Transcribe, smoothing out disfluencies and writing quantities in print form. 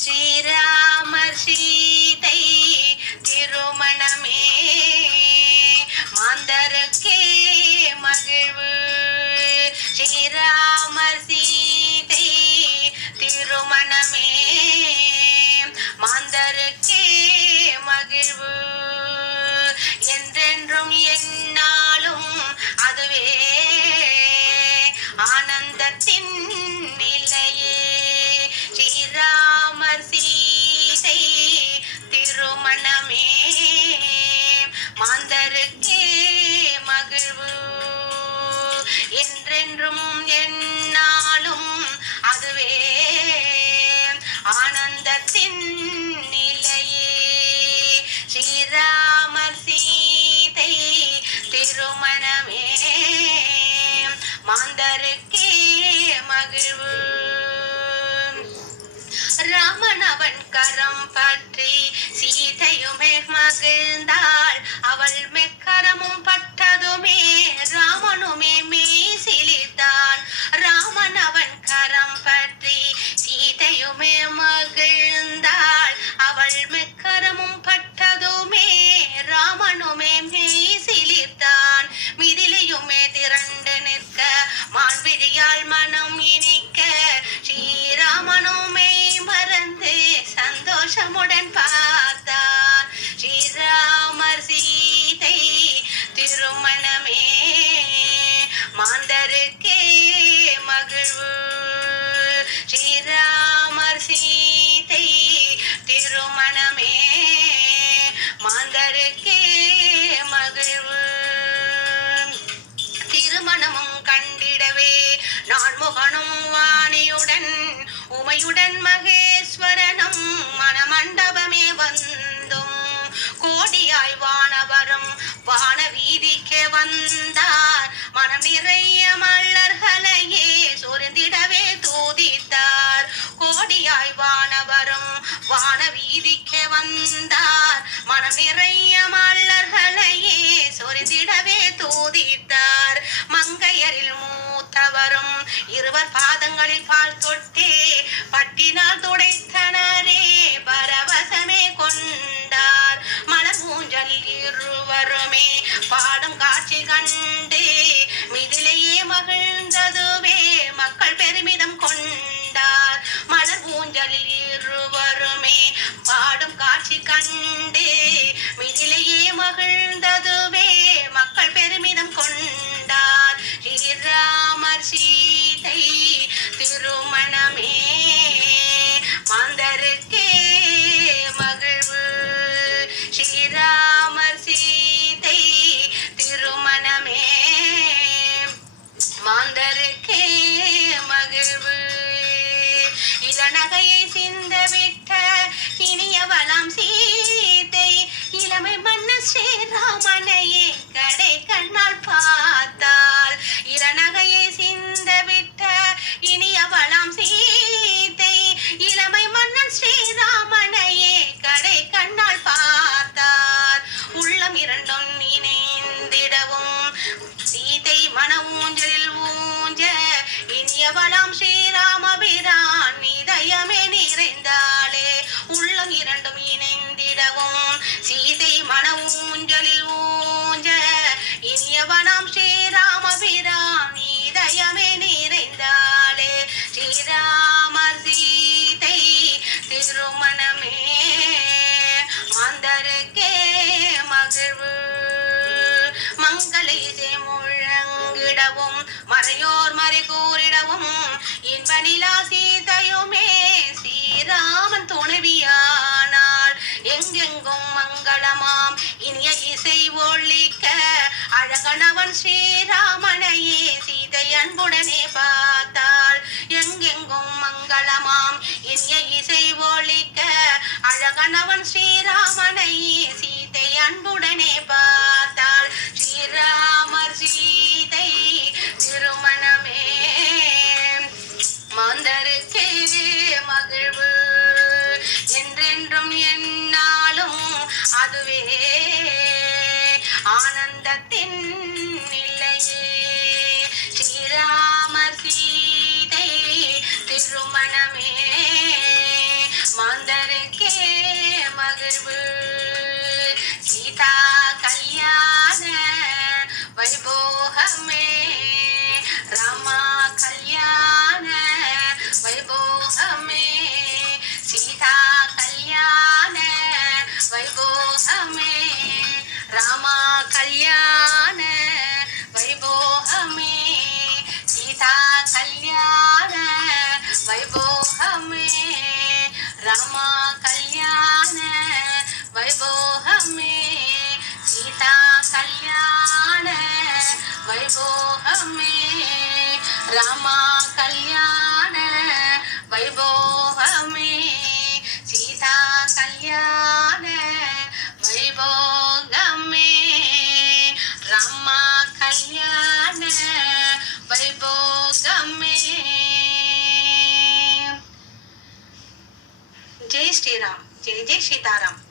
ஸ்ரீராமர் சீதை திருமணமே மாந்தருக்கே மகிழ்வு. ஸ்ரீராமர் சீதை திருமணமே மாந்தருக்கே மகிழ்வு. என்றென்றும் எந்நாளும் அதுவே ஆனந்தத்தின் நிலையே. ஸ்ரீராமர் சீதை திருமணமே மாந்தருக்கே மகிழ்வு. என்றென்றும் எந்நாளும் அதுவே ஆனந்தத்தின் நிலையே. ஸ்ரீராமர் சீதை திருமணமே மாந்தருக்கே மகிழ்வு. ராமன் அவன் கரம் பற்றி சீதையுமே மகிழ்ந்தாள். அவள் மெக்கரமும் பட்டதுமே ராமனுமே மெய் சிலிர்த்தான். ராமன் அவன் கரம் பற்றி சீதையுமே மகிழ்ந்தாள். அவள் மெக்கரமும் பட்டதுமே ராமனுமே மெய் சிலிர்த்தான். மிதிலையுமே திரண்டு நிற்க மான்விழியால் மனம் இனிக்க ஸ்ரீராமனுமே மறந்து சந்தோஷமுடன் பார்த்தார். ஸ்ரீராமர் சீதை திருமணமே மாந்தருக்கே மகிழ்வு. ஸ்ரீராமர் சீதை திருமணமே மாந்தருக்கே மகிழ்வு. திருமணமும் கண்டிடவே நான்முகனும் வாணியுடன் உமையுடன் மகேஸ்வரனும் மணமண்டபமே வந்தும் கோடியாய் வானவரும் வான வீதிக்கு வந்தார். மனம் நிறைய மல்லர்களையே சொரிந்திடவே தூதித்தார். கோடியாய் வானவரும் வான வீதிக்கு வந்தார். மனம் நிறைய மல்லர்களையே சொரிந்திடவே தூதித்தார். மங்கையரில் மூத்தவரும் இருவர் பாதங்களில் பால் தொட்டே பட்டினால் துடைத்தனரே பரவசமே கொண்டார். மலர் ஊஞ்சலில் இருவருமே பாடும் காட்சி கண்டு மிதிலையே மகிழ்ந்ததுவே மக்கள் பெருமிதம் கொண்டார். மலர் ஊஞ்சலில் இருவருமே பாடும் காட்சி கண்டு மிதிலையே மகிழ்ந்ததுவே மக்கள் பெருமிதம் கொண்டார். ஸ்ரீராமர் சீதை திருமணமே மாந்தருக்கே மகிழ்வு. ஸ்ரீராமர் சீதை திருமணமே மாந்தருக்கே மகிழ்வு. இளநகையை சிந்தவிட்ட இனியவளாம் சீதை இளமை மன்னர் ஸ்ரீராமனையே கடை கண்ணால் பார்த்தாள். இளநகையை சிந்தவிட்ட இனியவளாம் சீதை இளமை மன்னன் ஸ்ரீராமனையே கடை கண்ணால் பார்த்தார். உள்ளம் இரண்டும் இணைந்திடவும் சீதை மன ஊஞ்சலில் ஊஞ்ச இனியவளாம் ஸ்ரீராமபிரான் இதயமே நிறைந்தாளே. உள்ளம் இரண்டும் இணைந்திடவும் சீதை மன ஊஞ்சலில் ஊஞ்ச இனியவனாம் ஸ்ரீராமபிரான் இதயமே நிறைந்தாளே. ஸ்ரீராமர் சீதை திருமணமே மாந்தருக்கே மகிழ்வு. மங்களை முழங்கிடவும் மறையோர் மறை கூறிடவும் இன்ப நிலா சீதையுமே ஸ்ரீராமன் துணைவியானாள். எங்கெங்கும் மங்களமாம் இனிய இசை ஒழிக்க அழகனவன் ஸ்ரீராமனையே சீதை அன்புடனே பார்த்தாள். எங்கெங்கும் மங்களமாம் இனிய இசை ஒழிக்க அழகனவன் ஸ்ரீராமனையே சீதை அன்புடனே பார்த்தாள். ஸ்ரீராமர் சீதை திருமணமே மாந்தருக்கே மகிழ்வு. என்றென்றும் எந்நாளும் அதுவே ஆனந்தத்தின் நிலையே. ஸ்ரீராமர் சீதை திருமணமே மகிழ்வு சீதா கல்யாண வைபோகமே ராமா கல்யாண வைபோகமே சீதா கல்யாண வைபோகமே ராமா கல்யாண வைபோகமே சீதா கல்யாண வைபோகமே ராமா கல்யாண வைபோகமே சீதா கல்யாண வைபோகமே ராமா கல்யாண வைபோகமே சீதா கல்யாண வைபோகமே ராமா கல்யாண வைபோகமே. जय श्री राम. जय जय सीताराम.